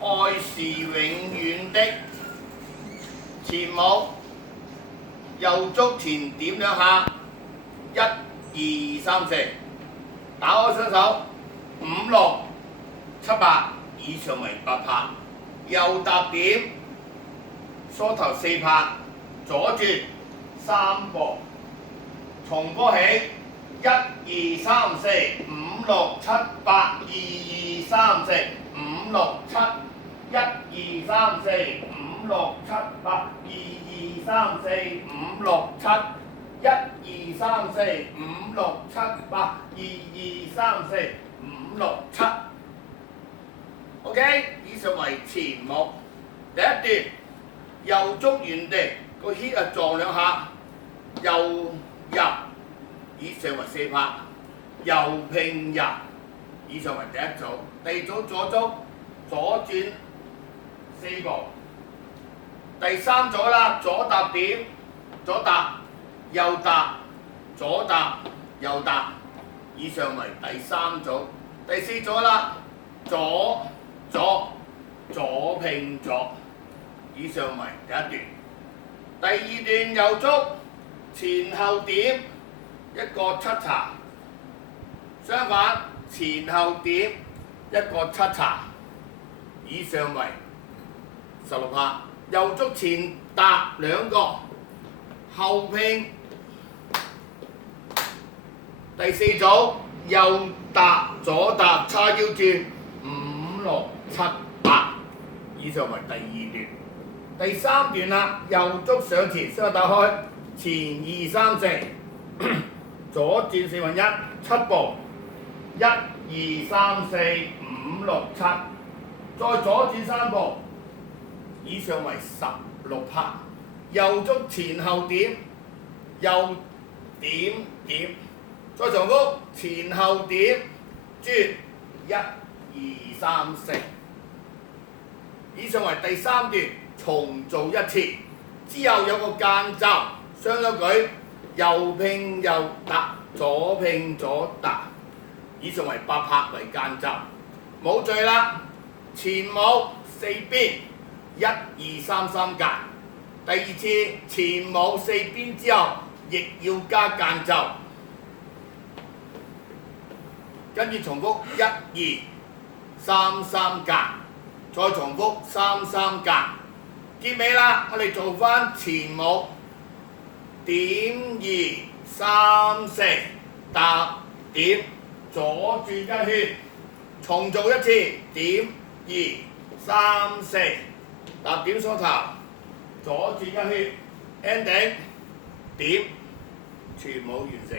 愛是永遠的。前舞，右足前點兩下，1、2、3、4，打開雙手，5、6、7、8，以上為8拍。右踏點，梳頭4拍，左轉3步，重播起，1、2、3、4、5、6、7、8，2、2、3、4、5、6、7，1、2、3、4、5、6、7、8，2、2、3、4、5、6、7，1、2、3、4、5、6、7、8，2、2、3、4、5、6、7。OK， 以上為前舞。第一段，右足原地，個 hit 撞兩下，右入，以上為4拍，右拼入，以上為第一組。第二組左足，左轉4步。第三組啦，左踏點，左踏，右踏，左踏，右踏，以上為第三組。第四組啦，左拼左，以上為第一段。第二段右足前後點一個七查，相反前後點一個七查，以上為16拍。右足前踏2個，後拼。第四組右踏左踏叉腰轉5、6、7、8，以上為第二段。第三段啦，右足上前，雙手打開，前2、3、4，左轉4分1， 7步，1、2、3、4、5、6、7，再左轉3步，以上為16拍。右足前後點，右點點，再重複前後點，轉1、2、3、4，以上為第三段。重做一次，之後有個間奏，雙手舉，右拼右踏，左拼左踏，以上為8拍為間奏。冇序啦，前舞4邊，1、2、3、3格。第二次前舞4邊之後，亦要加間奏，跟住重複1、2、3、3格，再重複3、3格。結尾啦，我哋做翻前舞，點2、3、4，踏點，左轉一圈，重做一次，點2、3、4，踏點梳頭，左轉一圈 ，ending 點，全舞完成。